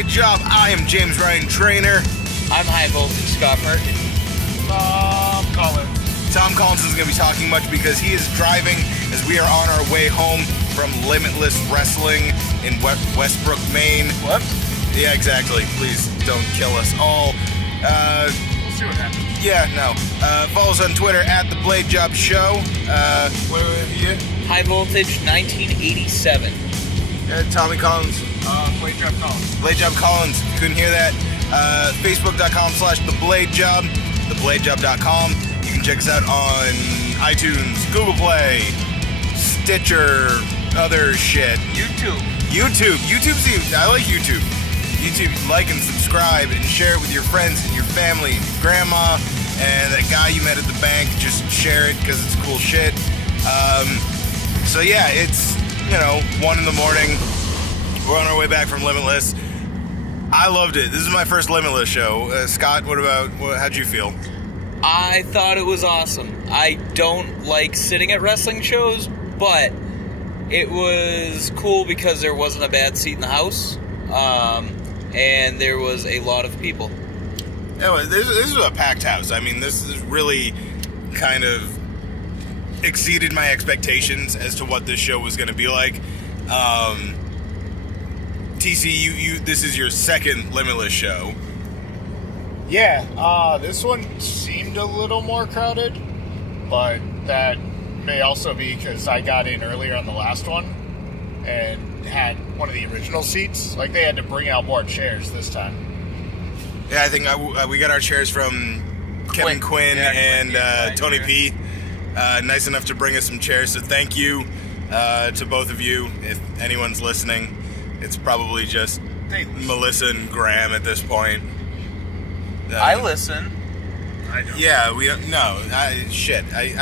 Blade Job. I am James Ryan Trainer. I'm High Voltage Scott Perkins. Tom Collins isn't going to be talking much because he is driving as we are on our way home from Limitless Wrestling in Westbrook, Maine. What? Yeah, exactly. Please don't kill us all. We'll see what happens. Yeah, no. Follow us on Twitter at The Blade Job Show. Where are you? High Voltage 1987. Tommy Collins. Blade Job Collins. Blade Job Collins. If you couldn't hear that, Facebook.com/TheBladeJob, TheBladeJob.com. You can check us out on iTunes, Google Play, Stitcher, other shit. YouTube. I like YouTube. YouTube, like and subscribe and share it with your friends and your family, and your grandma, and that guy you met at the bank. Just share it because it's cool shit. So yeah, it's 1 in the morning. We're on our way back from Limitless. I loved it. This is my first Limitless show. Scott, how'd you feel? I thought it was awesome. I don't like sitting at wrestling shows, but it was cool because there wasn't a bad seat in the house, and there was a lot of people. Anyway, this is a packed house. I mean, this is really kind of exceeded my expectations as to what this show was going to be like. TC, this is your second Limitless show. Yeah, this one seemed a little more crowded, but that may also be because I got in earlier on the last one and had one of the original seats. Like, they had to bring out more chairs this time. Yeah, I think we got our chairs from Kevin Quinn and Tony P. Nice enough to bring us some chairs, so thank you to both of you. If anyone's listening, it's probably just Melissa and Graham at this point. I listen. I don't. Yeah, we don't. No, I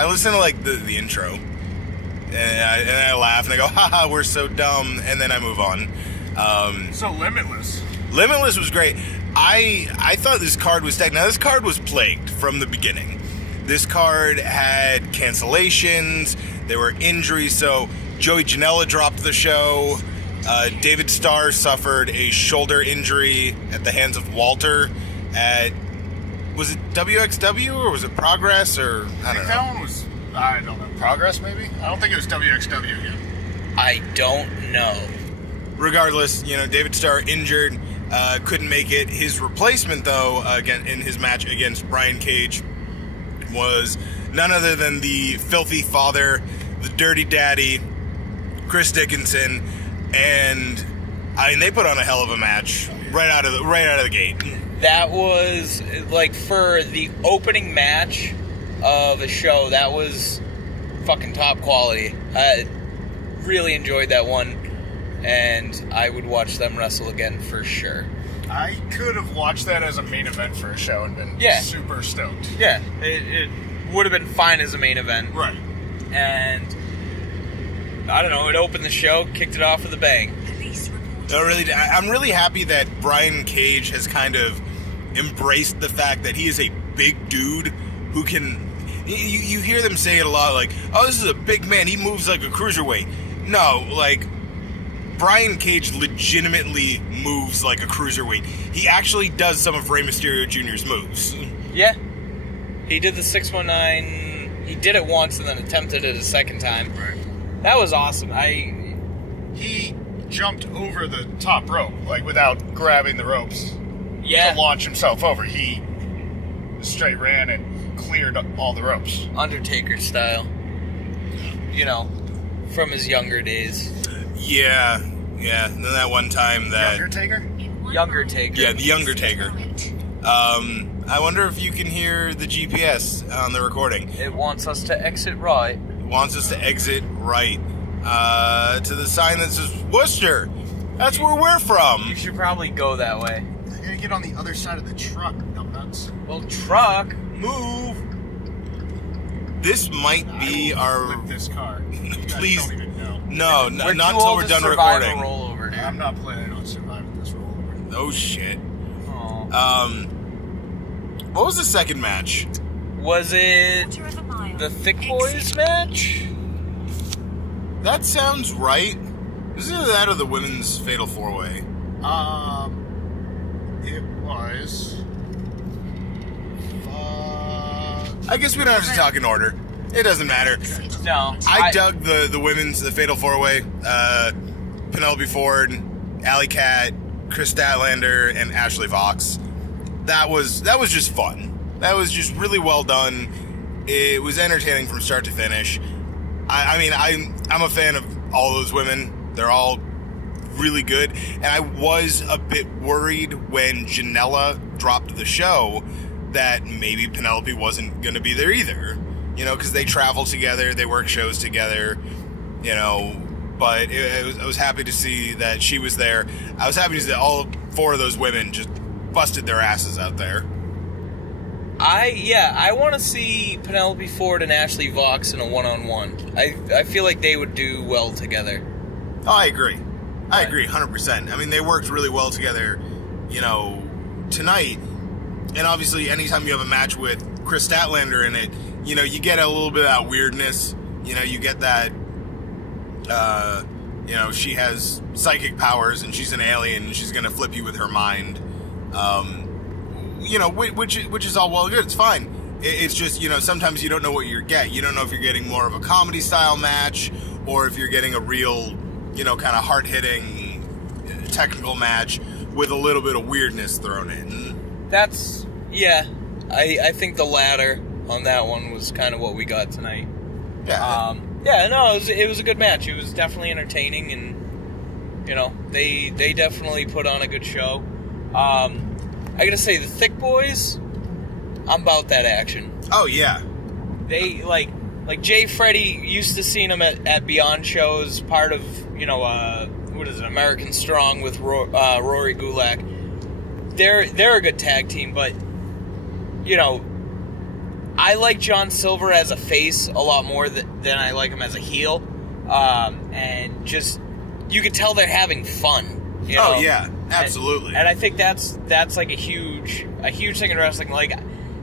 listen to like the intro, and I laugh and I go, haha, we're so dumb, and then I move on. So Limitless was great. I thought this card was stacked. Now this card was plagued from the beginning. This card had cancellations. There were injuries. So Joey Janela dropped the show. David Starr suffered a shoulder injury at the hands of Walter. Was it WXW or was it Progress or I don't know. That one was, I don't know, Progress maybe? I don't think it was WXW again. I don't know. Regardless, David Starr injured, couldn't make it. His replacement, though, again in his match against Brian Cage, was none other than the filthy father, the dirty daddy, Chris Dickinson, and I mean they put on a hell of a match right out of the gate. That was, like, for the opening match of a show, that was fucking top quality. I really enjoyed that one, and I would watch them wrestle again for sure. I could have watched that as a main event for a show and been super stoked. Yeah, it would have been fine as a main event. Right. And, I don't know, it opened the show, kicked it off with a bang. No, really, I'm really happy that Brian Cage has kind of embraced the fact that he is a big dude who can... You hear them say it a lot, like, oh, this is a big man, he moves like a cruiserweight. No, like, Brian Cage legitimately moves like a cruiserweight. He actually does some of Rey Mysterio Jr.'s moves. Yeah. He did the 619... He did it once and then attempted it a second time. Right. That was awesome. He jumped over the top rope, like, without grabbing the ropes. Yeah. To launch himself over. He straight ran and cleared all the ropes. Undertaker style. From his younger days. Yeah. And then that one time that... Younger Taker. Yeah, the Younger Taker. I wonder if you can hear the GPS on the recording. It wants us to exit right. It wants us to exit right. To the sign that says Worcester. That's where we're from. You should probably go that way. I gotta get on the other side of the truck, numbnuts. Well, truck, move. This might be our... Flip this car. Please. Don't even know. No, not until we're done recording. Rollover, dude. I'm not planning on surviving this rollover. Oh, shit. Aww. What was the second match? Was it the Thick Boys match? That sounds right. It was either that or the women's Fatal 4-Way. It was... I guess we don't have to talk in order. It doesn't matter. No. I dug the women's, the Fatal 4-Way. Penelope Ford, Alley Cat, Chris Statlander, and Ashley Vox. That was just fun. That was just really well done. It was entertaining from start to finish. I'm a fan of all those women. They're all really good. And I was a bit worried when Janela dropped the show that maybe Penelope wasn't going to be there either. You know, because they travel together, they work shows together, you know. But I was happy to see that she was there. I was happy to see that all 4 of those women just busted their asses out there. I want to see Penelope Ford and Ashley Vox in a one-on-one. I feel like they would do well together. Oh, I agree. I agree 100%. I mean, they worked really well together, you know, tonight. And obviously, anytime you have a match with Chris Statlander in it, you know, you get a little bit of that weirdness. You know, you get that, you know, she has psychic powers and she's an alien and she's going to flip you with her mind. You know, which is all well and good. It's fine. It's just, you know, sometimes you don't know what you're getting. You don't know if you're getting more of a comedy-style match or if you're getting a real, you know, kind of hard-hitting technical match with a little bit of weirdness thrown in. I think the latter on that one was kind of what we got tonight. Yeah. It was a good match. It was definitely entertaining, and, you know, they definitely put on a good show. I gotta say, the Thick Boys, I'm about that action. Oh, yeah. They, like Jay Freddy, used to seeing them at Beyond shows, part of, you know, what is it, American Strong with Rory Gulak. They're a good tag team, but, you know, I like John Silver as a face a lot more than I like him as a heel. And just, you could tell they're having fun. You know? Oh, yeah, absolutely. And I think that's like a huge thing in wrestling. Like,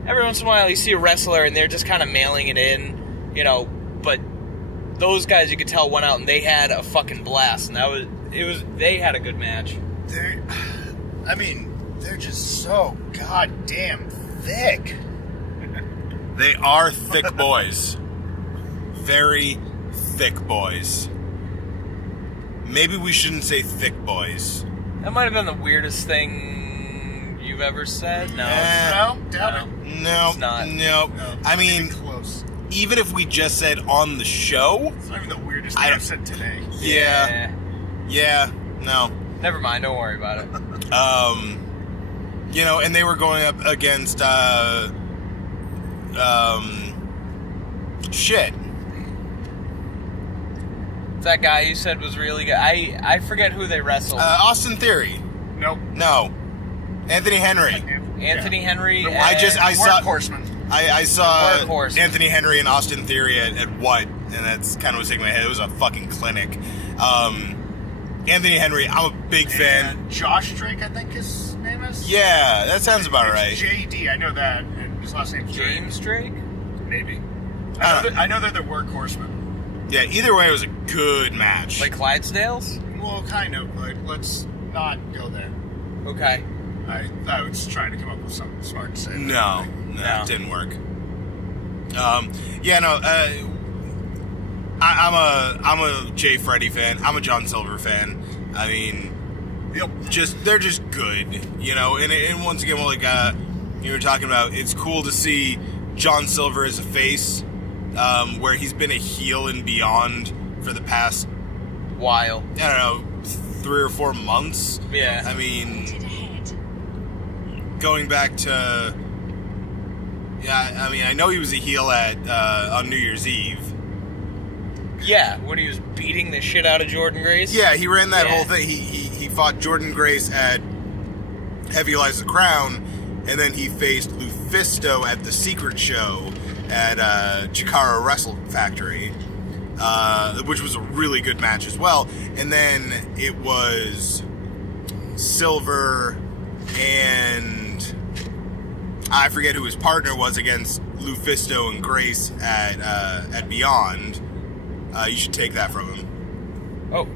every once in a while you see a wrestler and they're just kind of mailing it in, you know, but those guys, you could tell, went out and they had a fucking blast, and they had a good match. They're just so goddamn thick. They are thick boys. Very thick boys. Maybe we shouldn't say thick boys. That might have been the weirdest thing you've ever said. No. Doubt it. No. It's not. No. I mean, close. Even if we just said on the show. It's not even the weirdest thing I've said today. Yeah. No. Never mind. Don't worry about it. You know, and they were going up against, shit. That guy you said was really good. I forget who they wrestled. Austin Theory. Nope. No. Anthony Henry. Anthony Henry. I saw Horseman. I saw Workhorse. Anthony Henry and Austin Theory at what, and that's kind of what's taking my head. It was a fucking clinic. Anthony Henry, I'm a big fan. Josh Drake, I think his name is. Yeah, that sounds about right. JD, I know that, and his last name's James Drake? Maybe. I know they're the Workhorsemen. Yeah, either way, it was a good match. Like Clydesdales? Well, kind of. Like, let's not go there. Okay. I was trying to come up with something smart to say. No, it didn't work. I'm a Jay Freddy fan. I'm a John Silver fan. I mean, they're just good, you know. And once again, like you were talking about, it's cool to see John Silver as a face, where he's been a heel and Beyond for the past while. I don't know, 3 or 4 months. Yeah. I mean, going back to, I know he was a heel on New Year's Eve. Yeah, when he was beating the shit out of Jordan Grace. Yeah, he ran that whole thing. He fought Jordan Grace at Heavy Lies the Crown, and then he faced Lufisto at the Secret Show at Chikara Wrestle Factory, which was a really good match as well. And then it was Silver and I forget who his partner was against Lufisto and Grace at Beyond. You should take that from him. Oh.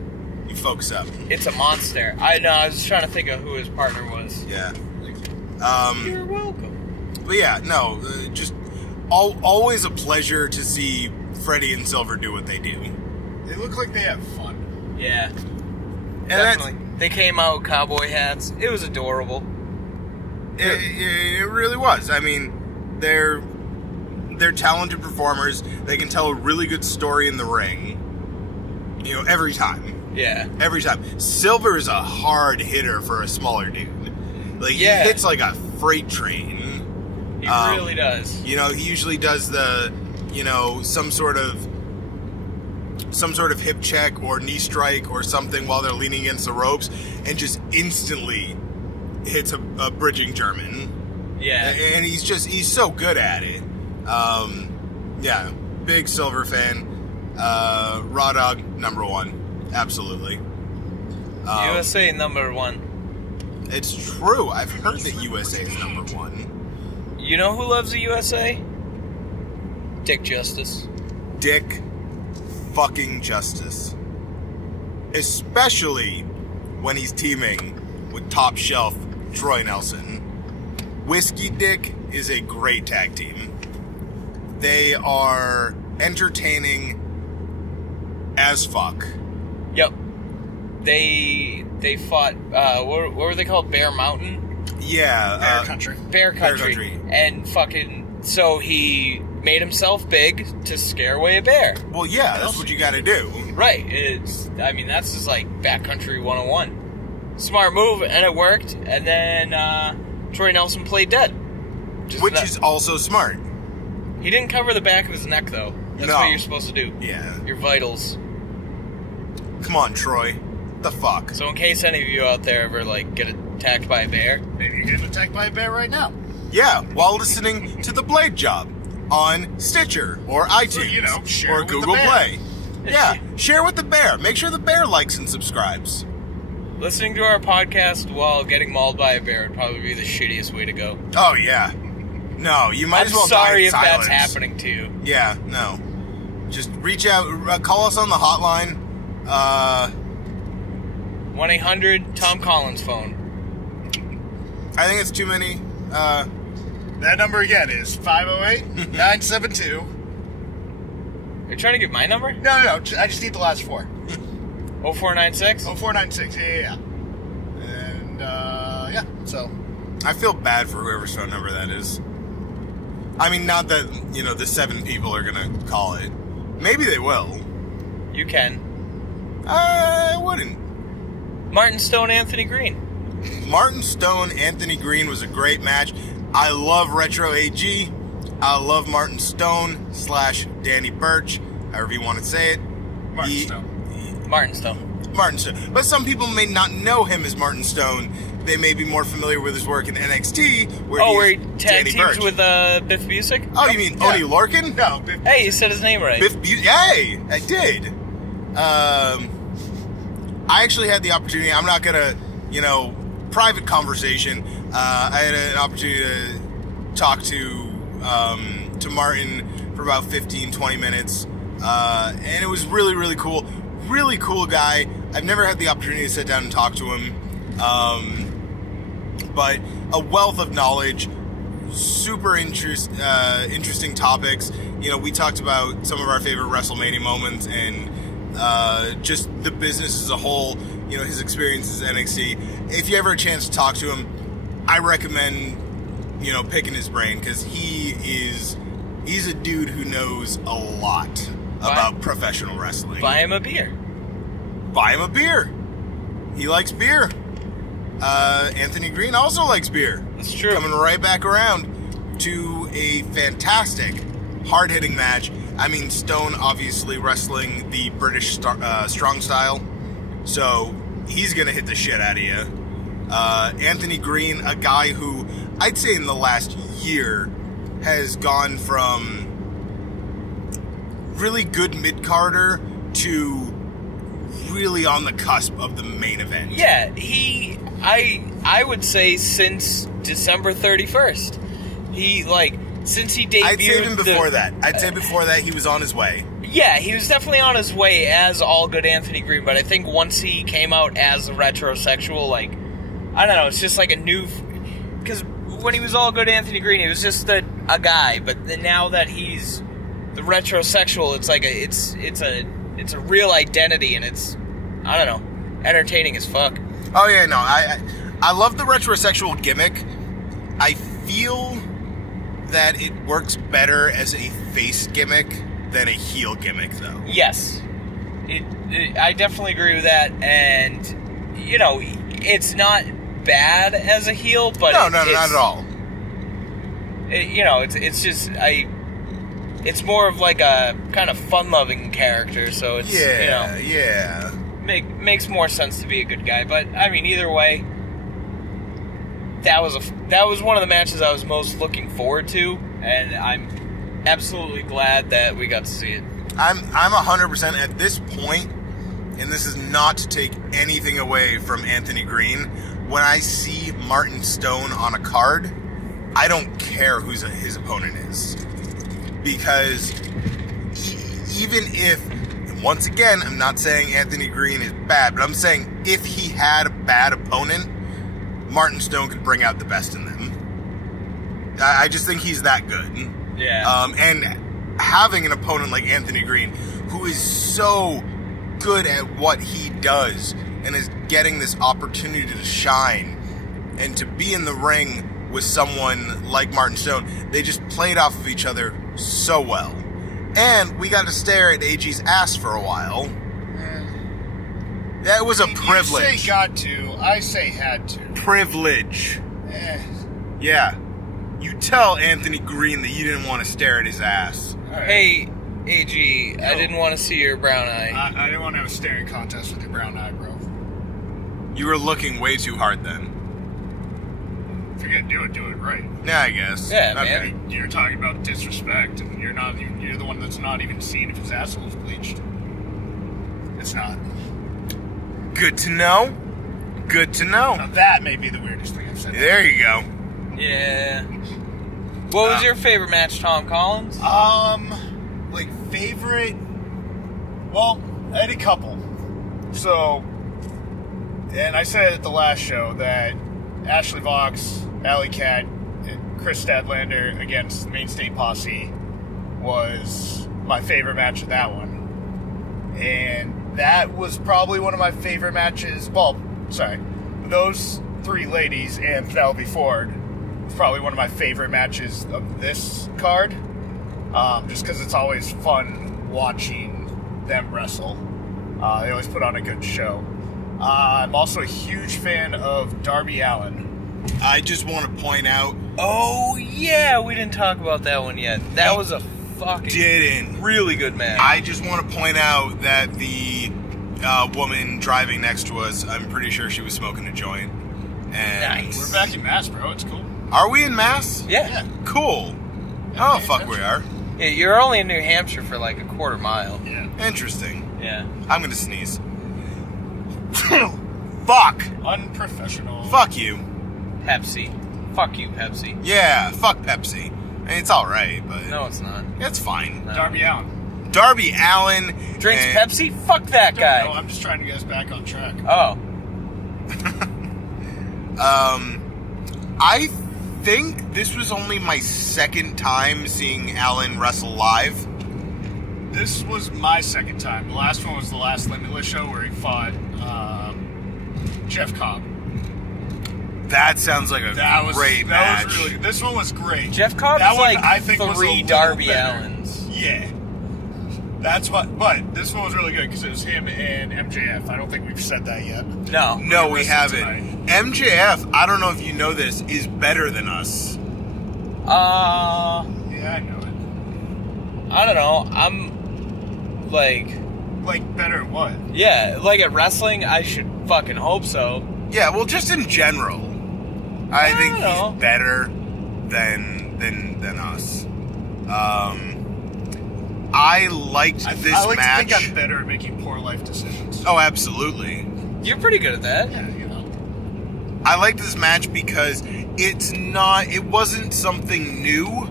You focus up. It's a monster. I know, I was trying to think of who his partner was. Yeah. You're welcome. But yeah, no, just always a pleasure to see Freddie and Silver do what they do. They look like they have fun. Yeah. And Definitely. They came out with cowboy hats. It was adorable. It really was. I mean, they're talented performers. They can tell a really good story in the ring. You know, every time. Yeah. Every time. Silver is a hard hitter for a smaller dude. Like, he hits like a freight train. He really does. You know, he usually does the, you know, some sort of hip check or knee strike or something while they're leaning against the ropes and just instantly hits a bridging German. Yeah. And he's so good at it. Yeah, big Silver fan. Raw Dog, number one. Absolutely. USA number one. It's true. I've heard that USA is number one. You know who loves the USA? Dick Justice. Dick fucking Justice. Especially when he's teaming with top shelf Troy Nelson. Whiskey Dick is a great tag team. They are entertaining as fuck. Yep. They fought, what were they called? Bear Mountain? Yeah. Bear Country. Bear Country. And fucking, so he made himself big to scare away a bear. Well, yeah, that's what you gotta do. Right. That's just like backcountry 101. Smart move, and it worked, and then, Troy Nelson played dead. Which is also smart. He didn't cover the back of his neck, though. That's what you're supposed to do. Yeah. Your vitals. Come on, Troy. The fuck? So in case any of you out there ever, like, get attacked by a bear. Maybe you're getting attacked by a bear right now. Yeah, while listening to The Blade Job on Stitcher or iTunes You know, share or it with Google the bear. Play. Yeah, share with the bear. Make sure the bear likes and subscribes. Listening to our podcast while getting mauled by a bear would probably be the shittiest way to go. Oh, yeah. No, you might I'm as well sorry die in if silence. that's happening to you. Yeah, no. Just reach out, call us on the hotline. 1-800-Tom Collins phone. I think it's too many. That number again is 508-972. Are you trying to get my number? No. I just need the last four. 0496? 0496. Yeah. And, yeah, so. I feel bad for whoever's phone number that is. I mean, not that, you know, the 7 people are gonna call it. Maybe they will. You can. I wouldn't. Martin Stone, Anthony Green. Martin Stone, Anthony Green was a great match. I love Retro AG. I love Martin Stone / Danny Burch, however you want to say it. Martin Stone. Martin Stone. Martin Stone. But some people may not know him as Martin Stone. They may be more familiar with his work in NXT, where he tag Danny teams Burch. with Biff Busick? Oh, you mean Oney Lorcan? No, Biff. Hey, you said his name right. Biff Busick. Hey, I did. I actually had the opportunity. I'm not gonna, you know, private conversation. I had an opportunity to talk to Martin for about 15-20 minutes, and it was really, really cool. Really cool guy. I've never had the opportunity to sit down and talk to him, but a wealth of knowledge. Super interesting topics. You know, we talked about some of our favorite WrestleMania moments and just the business as a whole. You know, his experiences at NXT. If you ever a chance to talk to him, I recommend, you know, picking his brain, because he's a dude who knows a lot about professional wrestling. Buy him a beer. Buy him a beer. He likes beer. Anthony Green also likes beer. That's true. Coming right back around to a fantastic, hard-hitting match. I mean, Stone obviously wrestling the British strong style, so he's going to hit the shit out of you. Anthony Green, a guy who I'd say in the last year has gone from really good mid-carder to really on the cusp of the main event. Yeah, I would say since December 31st. Since he debuted... I'd say even before that. I'd say before that he was on his way. Yeah, he was definitely on his way as all good Anthony Green, but I think once he came out as a retrosexual, I don't know, it's just like a new... Because when he was all good Anthony Green, he was just a guy. But then now that he's the retrosexual, it's like it's a real identity, and it's, I don't know, entertaining as fuck. Oh yeah, no, I love the retrosexual gimmick. I feel that it works better as a face gimmick than a heel gimmick, though. Yes. I definitely agree with that, and, you know, it's not bad as a heel, but... No, not at all. You know, it's just, it's more of like a kind of fun-loving character, so it's, yeah. Makes more sense to be a good guy, but, I mean, either way, that was one of the matches I was most looking forward to, and I'm absolutely glad that we got to see it. I'm 100% at this point, and this is not to take anything away from Anthony Green. When I see Martin Stone on a card, I don't care who his opponent is. Because even if, and once again, I'm not saying Anthony Green is bad, but I'm saying if he had a bad opponent, Martin Stone could bring out the best in them. I just think he's that good. Yeah. And having an opponent like Anthony Green, who is so good at what he does and is getting this opportunity to shine and to be in the ring with someone like Martin Stone, they just played off of each other so well. And we got to stare at AG's ass for a while. That was a privilege. You say got to, I say had to. Privilege. Yeah. You tell Anthony Green that you didn't want to stare at his ass. Right. Hey, AG, I didn't want to see your brown eye. I didn't want to have a staring contest with your brown eye, bro. You were looking way too hard then. If you're gonna do it right. Yeah, I guess. Yeah, okay. man. You're talking about disrespect, and you're the one that's not even seen if his asshole is bleached. It's not. Good to know. Good to know. Now that may be the weirdest thing I've said. There you go. Yeah. What was your favorite match, Tom Collins? Like favorite. Well, I had a couple. So, and I said at the last show that Ashley Vox, Alley Cat, and Chris Stadlander against Main State Posse was my favorite match of that one. And that was probably one of my favorite matches. Well, sorry. Those three ladies and Penelope Ford was probably one of my favorite matches of this card. Just because it's always fun watching them wrestle. They always put on a good show. I'm also a huge fan of Darby Allen. I just want to point out... Oh, yeah, we didn't talk about that one yet. That was a fucking really good match. I just want to point out that the woman driving next to us, I'm pretty sure she was smoking a joint. And Nice. We're back in Mass, bro. It's cool. Are we in Mass? Yeah. Cool. Oh, fuck, we are. Yeah, you're only in New Hampshire for like a quarter mile. Yeah. Interesting. Yeah. I'm gonna sneeze. Fuck. Unprofessional. Fuck you. Pepsi. Fuck you, Pepsi. Yeah, fuck Pepsi. I mean, it's alright, but... No, it's not. It's fine. No. Darby Allen. Darby Allen... Drinks and- Pepsi? Fuck that guy. No, I'm just trying to get us back on track. Oh. I think this was only my second time seeing Allen wrestle live. This was my second time. The last one was the last Limitless show where he fought Jeff Cobb. That sounds like a great match. That was really good. This one was great. Jeff Cobb That is one, like I think, was a three little Darby better. Allens. Yeah. That's what. But this one was really good because it was him and MJF. I don't think we've said that yet. No, we haven't. MJF, I don't know if you know this, is better than us. Yeah, I know it. I don't know. I'm like better at what? yeah, like at wrestling, I should fucking hope so. Yeah, well, just in general, I think don't know. he's better than us. I liked this I like match. to think I'm better at making poor life decisions. Oh, absolutely. You're pretty good at that. Yeah, you know. I liked this match because it wasn't something new,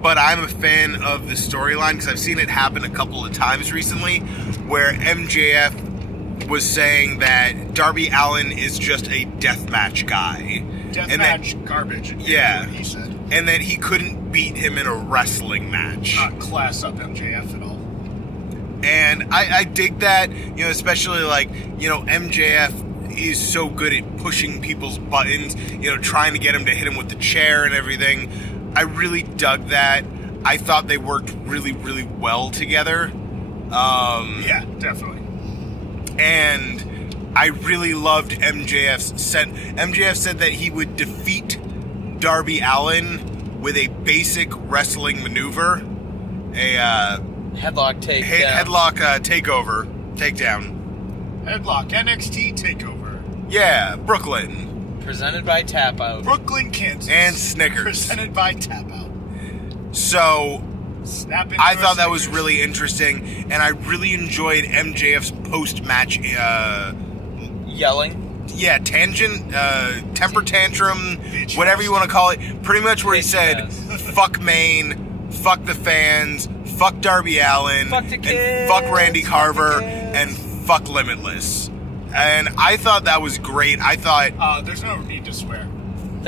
but I'm a fan of the storyline because I've seen it happen a couple of times recently where MJF was saying that Darby Allin is just a deathmatch guy. Deathmatch garbage. Yeah. He said. And that he couldn't beat him in a wrestling match. Not class up MJF at all. And I dig that, especially MJF is so good at pushing people's buttons, trying to get him to hit him with the chair and everything. I really dug that. I thought they worked really, really well together. Yeah, definitely. And I really loved MJF's set. MJF said that he would defeat Darby Allen with a basic wrestling maneuver, a headlock takedown. Takedown. Headlock NXT takeover. Yeah, Brooklyn. Presented by Tap Out. Brooklyn, Kansas. And Snickers. Presented by Tap Out. So, Snap I thought that was really interesting, and I really enjoyed MJF's post-match yelling. Yeah, temper tantrum, whatever you want to call it. Pretty much where he said, fuck Maine, fuck the fans, fuck Darby Allen, fuck the kids, and fuck Randy Carver, and fuck Limitless. And I thought that was great. I thought... there's no need to swear.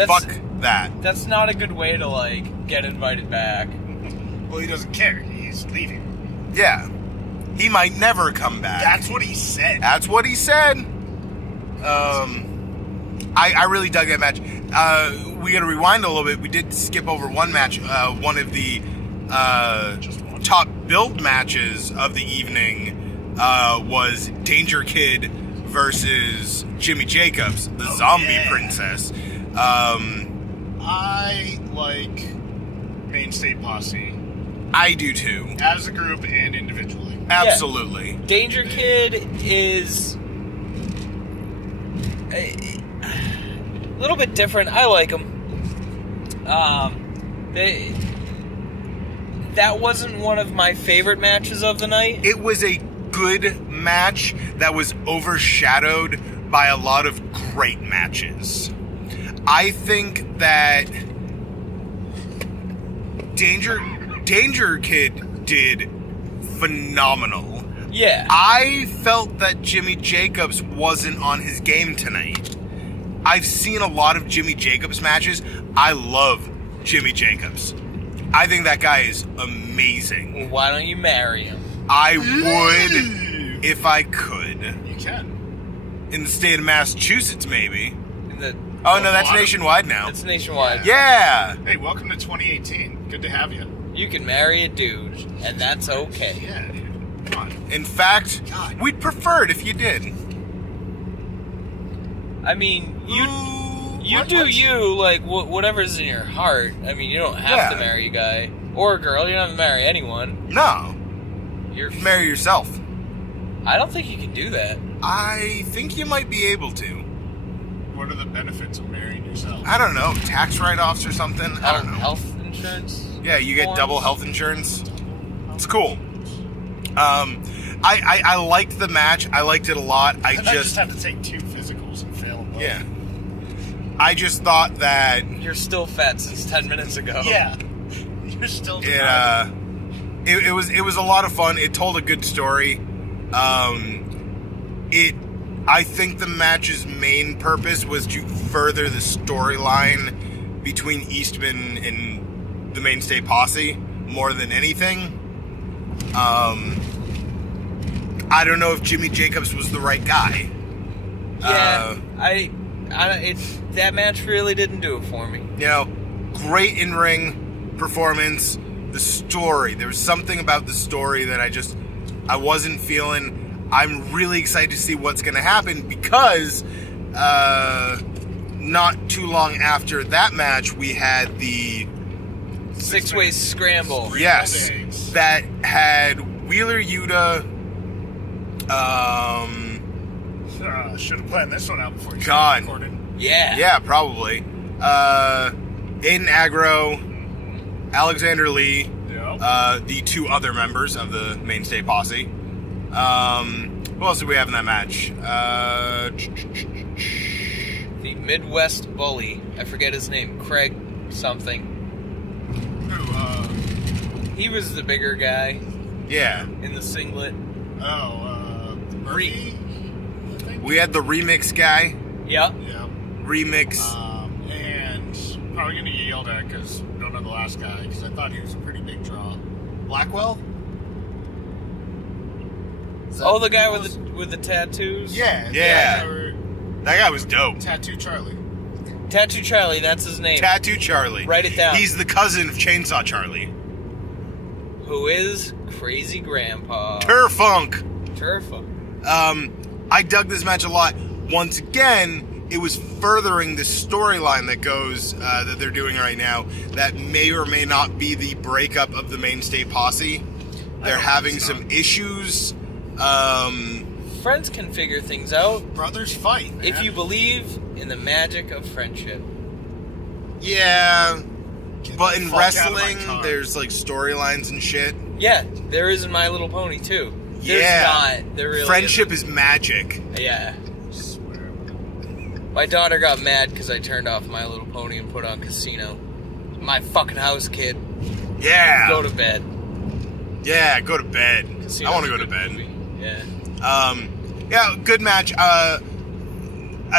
Fuck that. That's not a good way to, get invited back. Well, he doesn't care. He's leaving. Yeah. He might never come back. That's what he said. That's what he said. I really dug that match. We got to rewind a little bit. We did skip over one match. One of the top build matches of the evening was Danger Kid versus Jimmy Jacobs, the Zombie Princess. I like Mainstay Posse. I do too. As a group and individually. Absolutely. Yeah. Danger Kid is a little bit different. I like him. That wasn't one of my favorite matches of the night. It was a good match that was overshadowed by a lot of great matches. I think that Danger Kid did phenomenal. Yeah. I felt that Jimmy Jacobs wasn't on his game tonight. I've seen a lot of Jimmy Jacobs matches. I love Jimmy Jacobs. I think that guy is amazing. Well, why don't you marry him? I would if I could. You can. In the state of Massachusetts, maybe. No, that's nationwide now. It's nationwide. Yeah. Hey, welcome to 2018. Good to have you. You can marry a dude, and that's okay. Yeah, dude. Come on. In fact, we'd prefer it if you did. I mean, you do you, whatever's in your heart. I mean, you don't have to marry a guy or a girl. You don't have to marry anyone. No. You're marry yourself. I don't think you can do that. I think you might be able to. What are the benefits of marrying yourself? I don't know. Tax write-offs or something? I don't know. Health insurance? Yeah, you get double health insurance. It's cool. I liked the match. I liked it a lot. I just have to take 2 physicals and fail them both. Yeah. I just thought that... You're still fat since 10 minutes ago. Yeah. You're still... It was a lot of fun. It told a good story. I think the match's main purpose was to further the storyline between Eastman and the Mainstay Posse more than anything. I don't know if Jimmy Jacobs was the right guy. Yeah, that match really didn't do it for me. Great in-ring performance. The story, there was something about the story that I wasn't feeling. I'm really excited to see what's going to happen because not too long after that match, we had the six-way scramble. Yes, that had Wheeler Yuda. Should have planned this one out before you recorded. Yeah, probably. Aiden Agro, Alexander Lee, the 2 other members of the Mainstay Posse. Who else did we have in that match? The Midwest Bully. I forget his name. Craig something. Who, he was the bigger guy. Yeah. In the singlet. Murphy? We had the Remix guy. Yeah. Remix. probably going to yield at because we don't know the last guy, because I thought he was a pretty big draw. Blackwell? Oh, the guy with the tattoos? Yeah. That guy was dope. Tattoo Charlie. Tattoo Charlie, that's his name. Tattoo Charlie. Write it down. He's the cousin of Chainsaw Charlie. Who is Crazy Grandpa. Turfunk. Turfunk. I dug this match a lot. Once again, it was furthering the storyline that goes, that they're doing right now, that may or may not be the breakup of the mainstay posse. They're having some issues. Friends can figure things out. Brothers fight, man. If you believe in the magic of friendship. Yeah. Get But the in fuck out of my wrestling, car. there's like storylines and shit. Yeah, there is in My Little Pony too. There's Yeah. not. There really Friendship isn't. is magic. Yeah. I swear. My daughter got mad because I turned off My Little Pony and put on Casino. My fucking house, kid. Yeah. Go to bed. Yeah, go to bed. Casino's I want to a go to good bed. movie. Yeah. Yeah, good match. I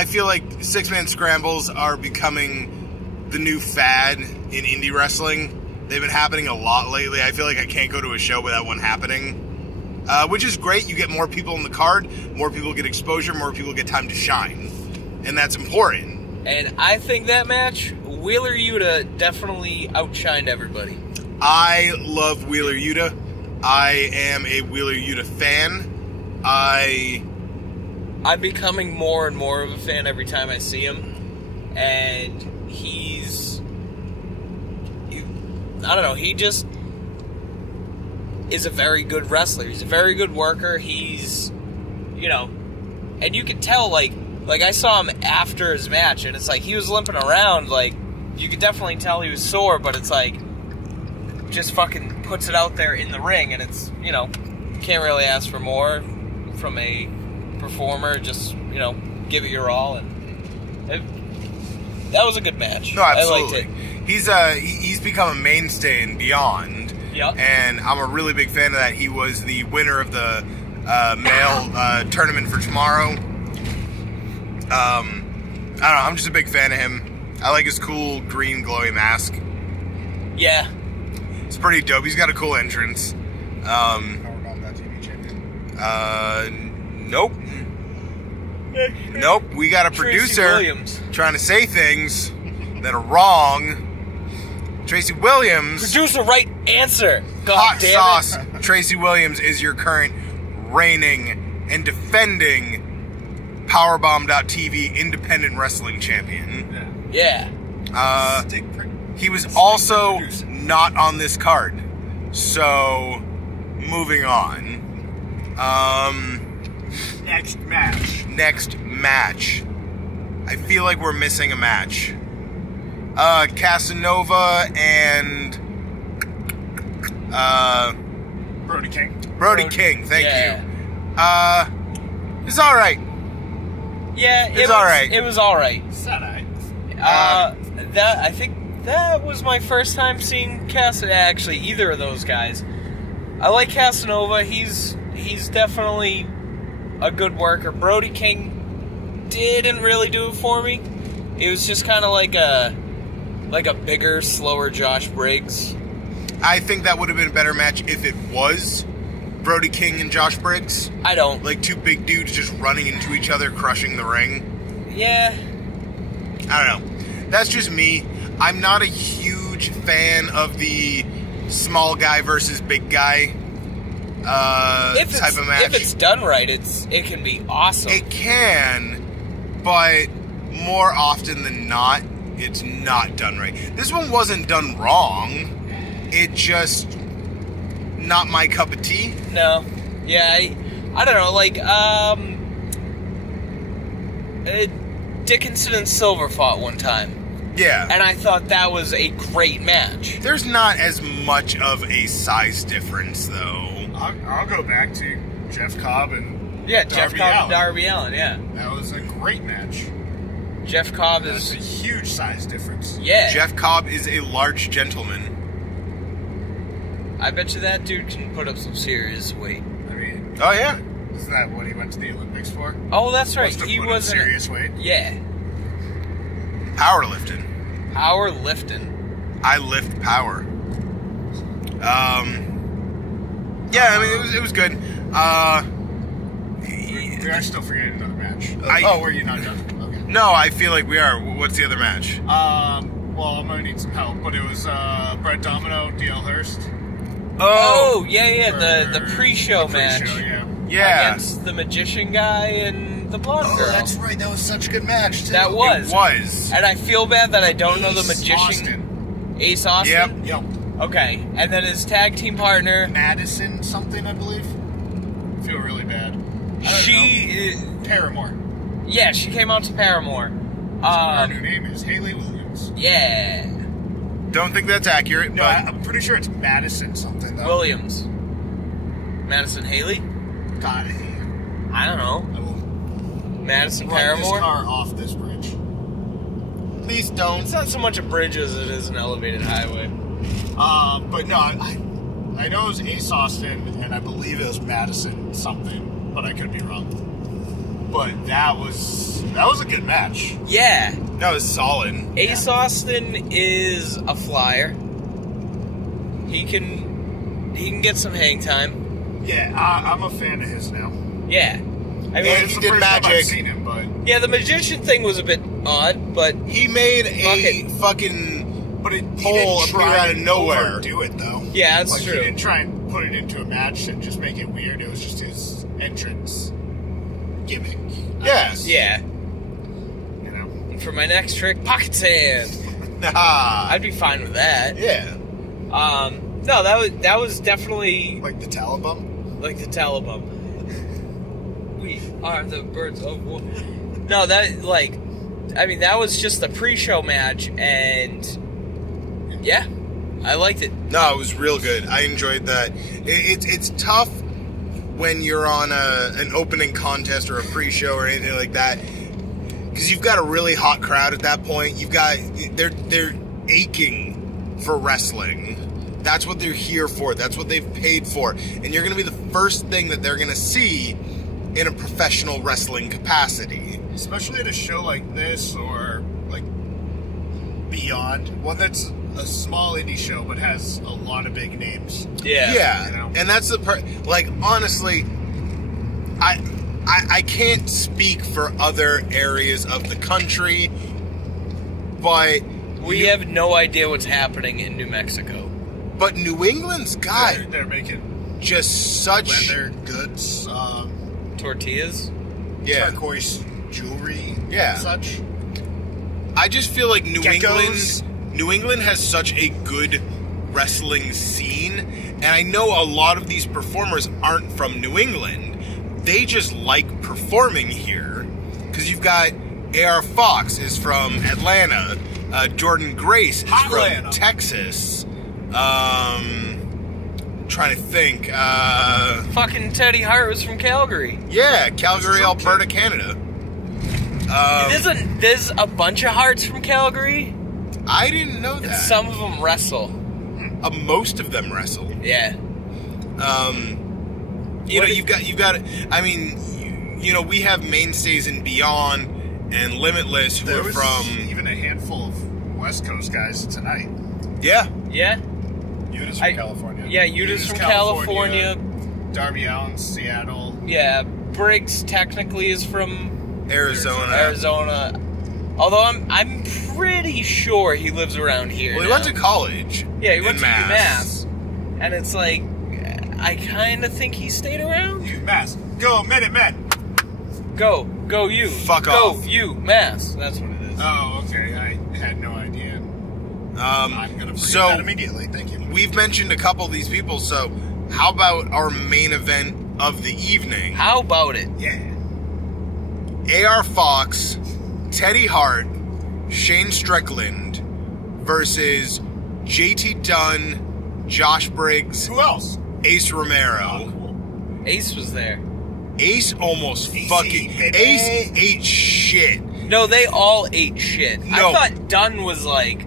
feel like six-man scrambles are becoming the new fad in indie wrestling. They've been happening a lot lately. I feel like I can't go to a show without one happening, which is great. You get more people on the card, more people get exposure, more people get time to shine, and that's important. And I think that match, Wheeler Yuda definitely outshined everybody. I love Wheeler Yuda. I am a Wheeler Yuda fan. I'm becoming more and more of a fan every time I see him. And I don't know, he just is a very good wrestler. He's a very good worker. He's, and you can tell, like I saw him after his match, and it's like he was limping around, like, you could definitely tell he was sore, but it's like, just fucking puts it out there in the ring, and it's, can't really ask for more from a performer. Just, give it your all, and that was a good match. No, absolutely. I liked it. He's become a mainstay in Beyond. Yep. And I'm a really big fan of that. He was the winner of the male tournament for tomorrow. I don't know. I'm just a big fan of him. I like his cool green glowy mask. Yeah. It's pretty dope. He's got a cool entrance. TV champion. Nope. Nope. We got a Tracy producer Williams. trying to say things that are wrong. Tracy Williams. Produce the right answer. God Hot damn sauce. it. Tracy Williams is your current reigning and defending Powerbomb.tv independent wrestling champion. Yeah. He was also not on this card. So, moving on. Next match. I feel like we're missing a match. Casanova and Brody King. Brody King, thank Yeah. you. It's alright. Yeah, It's alright. It was alright. It's alright. I think that was my first time seeing actually either of those guys. I like Casanova. He's definitely a good worker. Brody King didn't really do it for me. It was just kind of like a bigger, slower Josh Briggs. I think that would have been a better match if it was Brody King and Josh Briggs. I don't. Like two big dudes just running into each other, crushing the ring. Yeah. I don't know. That's just me. I'm not a huge fan of the small guy versus big guy type of match. If it's done right, it can be awesome. It can, but more often than not, it's not done right. This one wasn't done wrong. It just not my cup of tea. No. Yeah, I don't know, like, Dickinson and Silver fought one time. Yeah. And I thought that was a great match. There's not as much of a size difference, though. I'll go back to Jeff Cobb and Jeff Cobb and Darby Allen, yeah. That was a great match. Jeff Cobb That's a huge size difference. Yeah. Jeff Cobb is a large gentleman. I bet you that dude can put up some serious weight. I mean, Oh, yeah. isn't that what he went to the Olympics for? Oh, that's right. Must have He put up was serious weight. Yeah. Powerlifting. Power lifting. I lift power. Yeah, I mean, it was good. We are still forgetting another match. Were you not done? Okay. No, I feel like we are. What's the other match? Well, I'm gonna need some help, but it was Brett Domino, DL Hurst. Oh, yeah, the pre-show match. Yeah. Against the magician guy and the blonde girl. Oh, that's right. That was such a good match, too. That was. It was. And I feel bad that I don't know the magician. Austin. Ace Austin? Yep. Okay. And then his tag team partner. Madison something, I believe. I feel really bad. Paramore. Yeah, she came out to Paramore. Her new name is Haley Williams. Yeah. Don't think that's accurate, No, but I'm pretty sure it's Madison something, though. Williams. Madison Haley? God, I don't know. I will Madison run Paramore? this car off this bridge. please don't. It's not so much a bridge as it is an elevated highway. But no, I know it was Ace Austin, and I believe it was Madison something, but I could be wrong. But that was a good match. Yeah. That was solid. Ace Austin is a flyer. He can get some hang time. Yeah, I'm a fan of his now. Yeah. I mean, Yeah, It's he the did first time magic. I've seen him, but the magician thing was a bit odd, but He made a fucking he hole didn't appear try out of and nowhere. overdo it though. yeah, that's Like true. he didn't try and put it into a match and just make it weird. It was just his entrance gimmick. I Yeah. guess. Yeah. You know. And for my next trick, pocket sand. Nah. I'd be fine with that. Yeah. No, that was definitely Like the Talibum. like the Taliban. We are the birds of war. No, that was just the pre-show match, and yeah, I liked it. No, it was real good. I enjoyed that. It's tough when you're on an opening contest or a pre-show or anything like that, because you've got a really hot crowd at that point. They're aching for wrestling. That's what they're here for. That's what they've paid for. And you're going to be the first thing that they're going to see in a professional wrestling capacity. Especially at a show like this or like Beyond, one that's a small indie show but has a lot of big names. Yeah. You know? And that's the part. Like, honestly, I can't speak for other areas of the country, but We have no idea what's happening in New Mexico. But New England's got They're making just such leather goods, Tortillas? turquoise jewelry, Yeah. and such. I just feel like New Geckos. England has such a good wrestling scene, and I know a lot of these performers aren't from New England. They just like performing here, because you've got A.R. Fox is from Atlanta, Jordan Grace is Atlanta. from Texas. Trying to think. Fucking Teddy Hart was from Calgary. Yeah, Calgary, Alberta, Canada. There's a bunch of Harts from Calgary, I didn't know and that. some of them wrestle. Most of them wrestle. Yeah. You've got. I mean, we have mainstays in Beyond and Limitless who There are was from. even a handful of West Coast guys tonight. Yeah, Yeah? Yuda's from California. Yeah, Yuda's from California. Darby Allen, Seattle. Yeah, Briggs technically is from Arizona. Although I'm pretty sure he lives around here. Well, he now. went to college. Yeah, he went in to Mass. UMass. And it's like, I kind of think he stayed around. UMass. Go, Minutemen! Go you. Fuck Go off. you, Mass. That's what it is. Oh, okay. I had no idea. I'm going to forget so that immediately. Thank you. we've mentioned a couple of these people. So, how about our main event of the evening? How about it? Yeah. A.R. Fox, Teddy Hart, Shane Strickland versus JT Dunn, Josh Briggs, Who else? Ace Romero. Cool. Ace was there. Ace almost Acey, fucking baby. Ace ate shit. No, they all ate shit. No. I thought Dunn was like,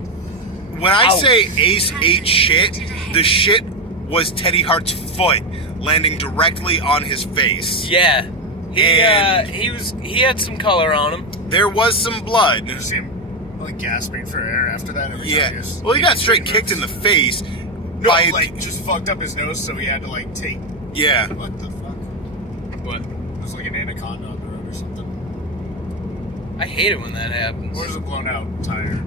When I Ouch. say Ace ate shit, the shit was Teddy Hart's foot landing directly on his face. yeah. And- He had some color on him. There was some blood. Did you see him like gasping for air after that. Every time Yeah. he was, Well, he got straight kicked in the face. No, by- like just fucked up his nose, so he had to like take. Yeah. What the fuck? What? It was like an anaconda on the road or something. I hate it when that happens. Or is a blown out tire,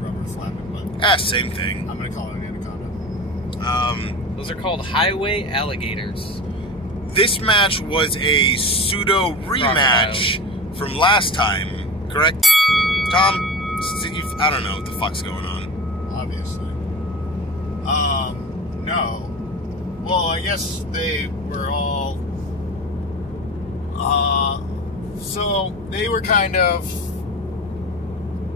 rubber flapping? But Same thing. I'm gonna call it an anaconda. Those are called highway alligators. This match was a pseudo rematch from last time, correct? Tom? I don't know what the fuck's going on. Obviously. No. Well, I guess they were all. So they were kind of.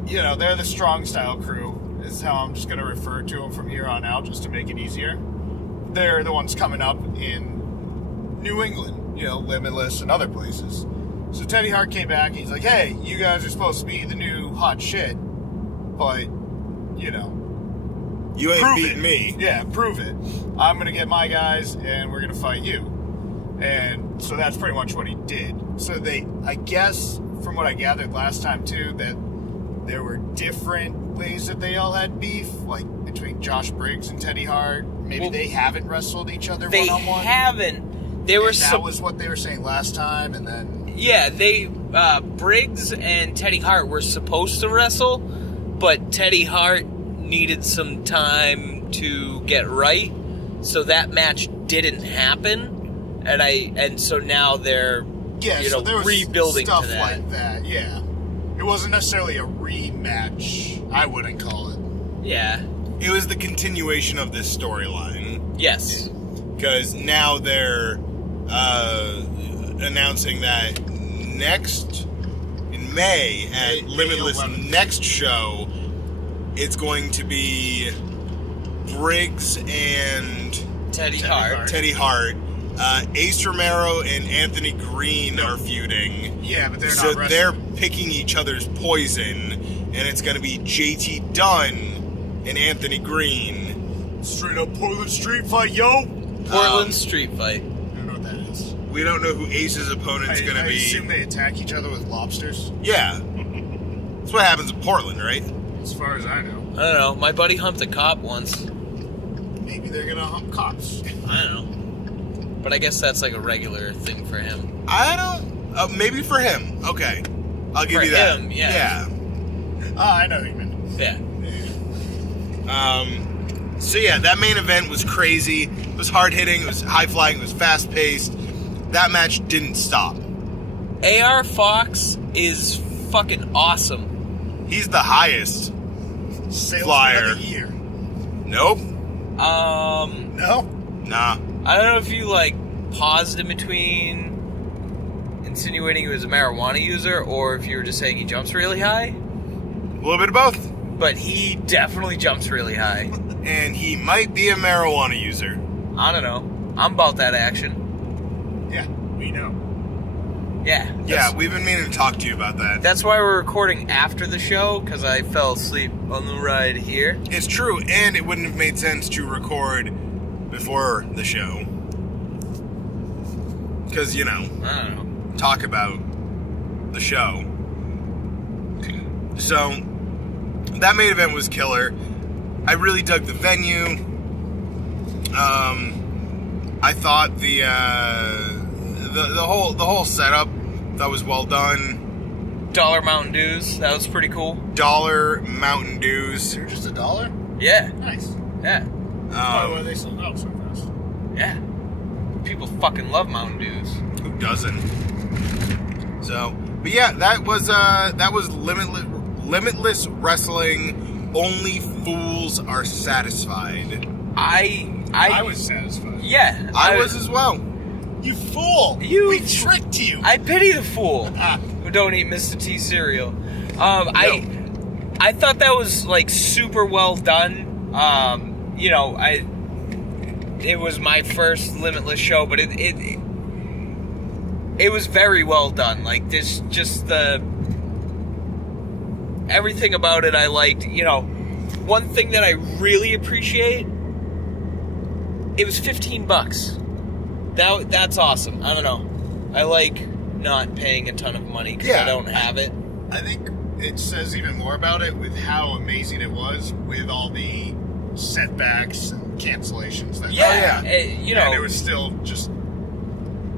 They're the strong style crew, is how I'm just going to refer to them from here on out, just to make it easier. They're the ones coming up in New England, Limitless and other places. So Teddy Hart came back and he's like, hey, you guys are supposed to be the new hot shit, but, You ain't prove beating it. me. Yeah, prove it. I'm going to get my guys and we're going to fight you. And so that's pretty much what he did. So I guess, from what I gathered last time too, that there were different ways that they all had beef, like between Josh Briggs and Teddy Hart. Maybe they haven't wrestled each other They one-on-one. haven't. They were. That was what they were saying last time, and then Yeah, Briggs and Teddy Hart were supposed to wrestle, but Teddy Hart needed some time to get right, so that match didn't happen, and so now they're so there was rebuilding stuff to that. like that. Yeah, it wasn't necessarily a rematch. I wouldn't call it. Yeah. It was the continuation of this storyline. Yes. Because now they're announcing that in May at Limitless 11th. next show, it's going to be Briggs and Teddy Hart. Teddy Hart. Ace Romero and Anthony Green are feuding. Yeah, but they're So not they're wrestling. picking each other's poison, and it's going to be JT Dunn and Anthony Green. Straight up Portland Street Fight, yo! Portland Street Fight. I don't know what that is. We don't know who Ace's opponent's going to I be. assume they attack each other with lobsters, Yeah. That's what happens in Portland, right? as far as I know. I don't know. My buddy humped a cop once. Maybe they're gonna hump cops. I don't know. But I guess that's like a regular thing for him. I don't... maybe for him. Okay. I'll give For you that. him, yeah. I know who you meant. Yeah. So yeah, that main event was crazy. It was hard-hitting. It was high-flying. It was fast-paced. That match didn't stop. AR Fox is fucking awesome. He's the highest. Salesman Flyer. of the year. Nope. No? Nah. I don't know if you paused in between insinuating he was a marijuana user or if you were just saying he jumps really high. A little bit of both. But he definitely jumps really high. And he might be a marijuana user. I don't know. I'm about that action. Yeah, we know. Yeah. Yeah, we've been meaning to talk to you about that. That's why we're recording after the show, because I fell asleep on the ride here. It's true, and it wouldn't have made sense to record before the show. Because, I don't know. talk about the show. So, that main event was killer. I really dug the venue. I thought the whole setup that was well done. $1 Mountain Dews, that was pretty cool. $1 Mountain Dews. They're just $1? Yeah. Nice. Yeah. Why were they sold out so fast? Yeah. People fucking love Mountain Dews. Who doesn't? So, but yeah, that was Limitless Wrestling. Only fools are satisfied. I was satisfied. Yeah. I was as well. You fool! We tricked you! I pity the fool who don't eat Mr. T cereal. I thought that was super well done. It was my first Limitless show, but it was very well done. This just everything about it I liked. One thing that I really appreciate, it was $15. That's awesome. I don't know. I like not paying a ton of money because I don't have it. I think it says even more about it with how amazing it was with all the setbacks and cancellations. That You know, and it was still just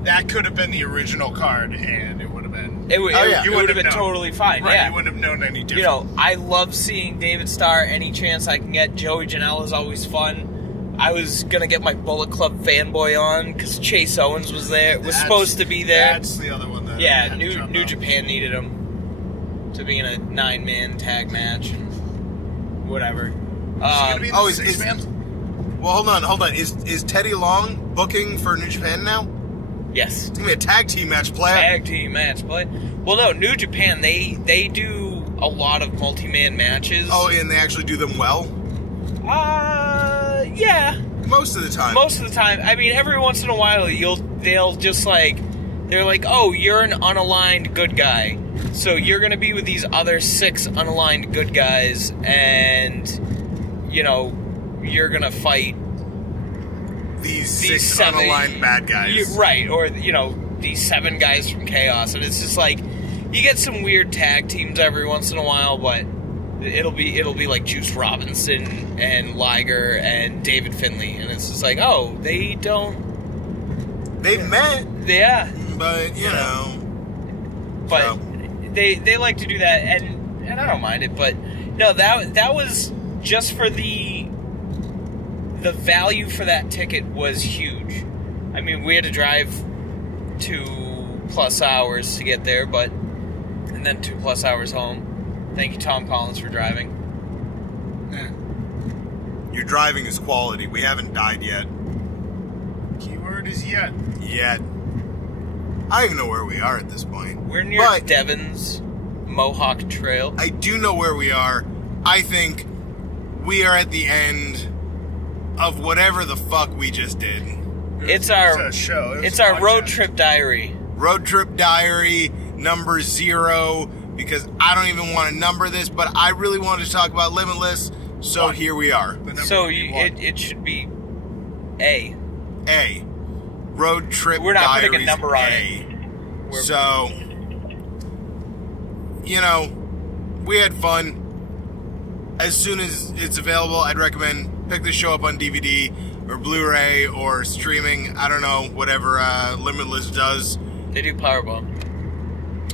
that could have been the original card, and it would have been. It would have been known. totally fine. Right, Yeah, you wouldn't have known any different. You know, I love seeing David Starr any chance I can get. Joey Janela is always fun. I was gonna get my Bullet Club fanboy on because Chase Owens was there. Was supposed to be there. That's the other one. That I Yeah, had to jump New out. Japan needed him to be in a 9-man tag match and whatever. Is he gonna be in the is- 6-man? Well, hold on. Is Teddy Long booking for New Japan now? Yes. It's gonna be a tag team match play. Tag team match play. Well, no, New Japan, they do a lot of multi-man matches. Oh, and they actually do them well? Yeah. Most of the time. Most of the time. I mean, every once in a while, they'll just they're like, oh, you're an unaligned good guy, so you're gonna be with these other 6 unaligned good guys, and, you know, you're gonna fight These 6 7 unaligned bad guys. Right, or, you know, these 7 guys from Chaos, and it's just like, you get some weird tag teams every once in a while, but it'll be like Juice Robinson and Liger and David Finlay, and it's just like, oh, they don't... They've met, Yeah. but, you know... But So. they like to do that, and I don't mind it, but no, that was just for the value for that ticket was huge. I mean, we had to drive 2+ hours to get there, and then 2+ hours home. Thank you, Tom Collins, for driving. Your driving is quality. We haven't died yet. Keyword is yet. Yet. I don't even know where we are at this point. We're near But Devon's Mohawk Trail. I do know where we are. I think we are at the end of whatever the fuck we just did. It's our a show. It was It's a our road podcast. trip diary. Road Trip Diary number 0, because I don't even want to number this, but I really wanted to talk about Limitless, so One. here we are. The number So would be one. it should be A. A. Road Trip We're not Diaries putting a number on A. We're- So, you know, we had fun. As soon as it's available, I'd recommend pick the show up on DVD or Blu-ray or streaming. I don't know, whatever Limitless does. They do Powerbomb.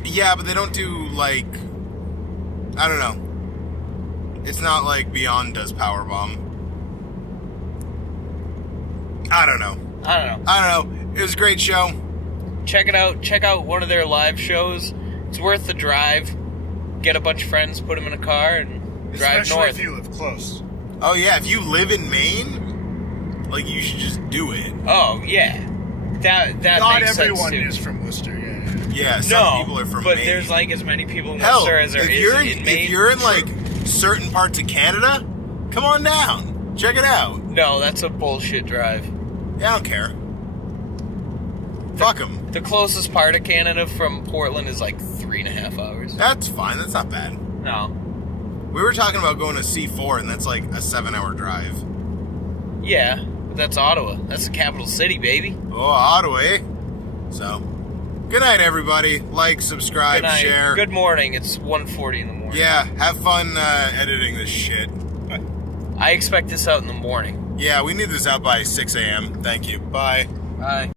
Yeah, but they don't do, like, I don't know. It's not like Beyond does Powerbomb. I don't know. It was a great show. Check it out. Check out one of their live shows. It's worth the drive. Get a bunch of friends, put them in a car, and drive Especially north. if you live close. Oh, yeah, if you live in Maine, like, you should just do it. Oh yeah, that Not makes everyone sense is too. from Worcester. Yeah. Yeah, some No, people are from but Maine. there's like as many people in Hell, Worcester as there if is you're in Maine. if you're in like certain parts of Canada, come on down, check it out. No, that's a bullshit drive. Yeah, I don't care. Fuck them. The closest part of Canada from Portland is like 3.5 hours. That's fine. That's not bad. No. We were talking about going to C4, and that's like a 7-hour drive. Yeah, but that's Ottawa. That's the capital city, baby. Oh, Ottawa, eh? So, good night, everybody. Like, subscribe, Good night. share. Good morning. It's 1:40 in the morning. Yeah, have fun editing this shit. I expect this out in the morning. Yeah, we need this out by 6 a.m. Thank you. Bye. Bye.